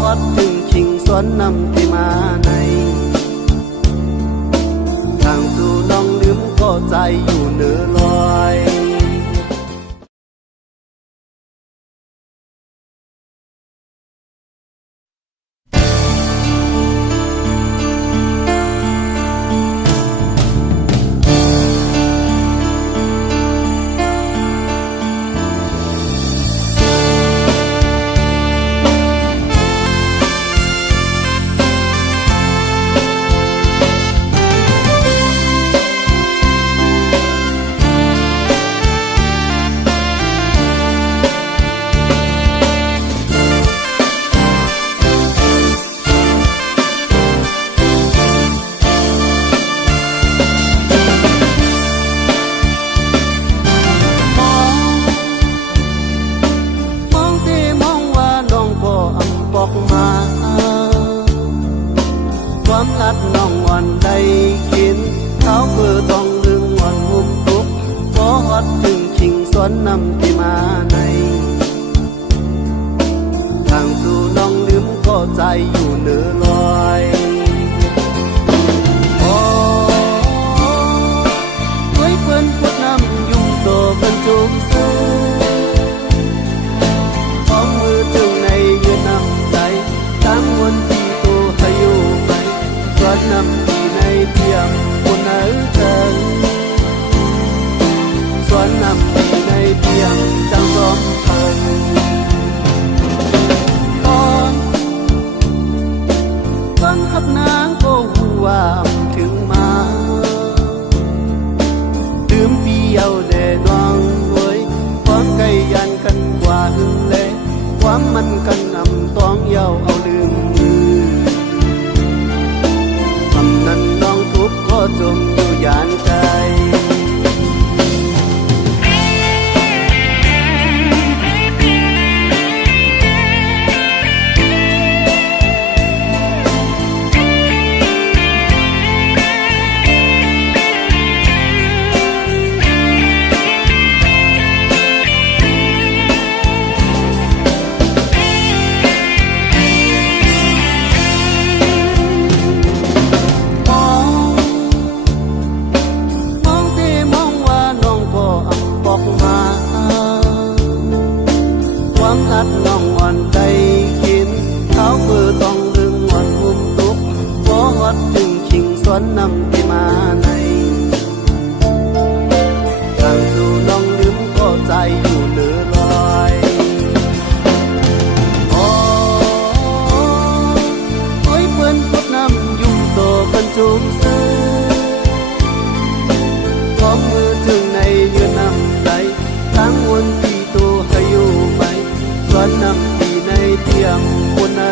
ฮอดถึงชิงสวนนำที่มาในทางสู่น้องลืมก็ใจอยู่เหนือลอยความรักน้องอ่อนได้กินเขาเพื่อต้องลืมอ่อนหุ้มทุกขอฮอดถึงชิงสวนนำที่มาในทางสู่น้องลืมก็ใจอยู่เหนือลอยโอ้ยเพื่อนพูดน้ำยุ่งโตกันจุกซื้อของมือถึงในยืนน้ำใจตั้งวันที่ตัวให้อยู่สวนนำที่ในเพียงคนไหนเถิงสวนนำที่ในเพียงจังสมเถิงตอนหับนางก็หูว่าถึงมาดื่มเปียวแด่น้องรวยความไกลยันกันกว่าหึงเล่ความมันกันนำต้องเย้าเอาลืมนั้นน้องทุกข์ก็จมอยู่ยานใจความรักน้องอ่อนใจกินเขาเพื่อต้องดึงอ่อนหุ้มทุกขอฮอดถึงชิงสวนนำที่มาในทางสู่น้องลืมก็ใจอยู่เหนือลอยโอ้ยเพื่อนพูดน้ำยุ่งโตกันจุกซื้อของมือถึงในยืนน้ำใจทั้งวันที่ตัวให้อยู่ไหมสวนนำที่ในเตียงคนไหน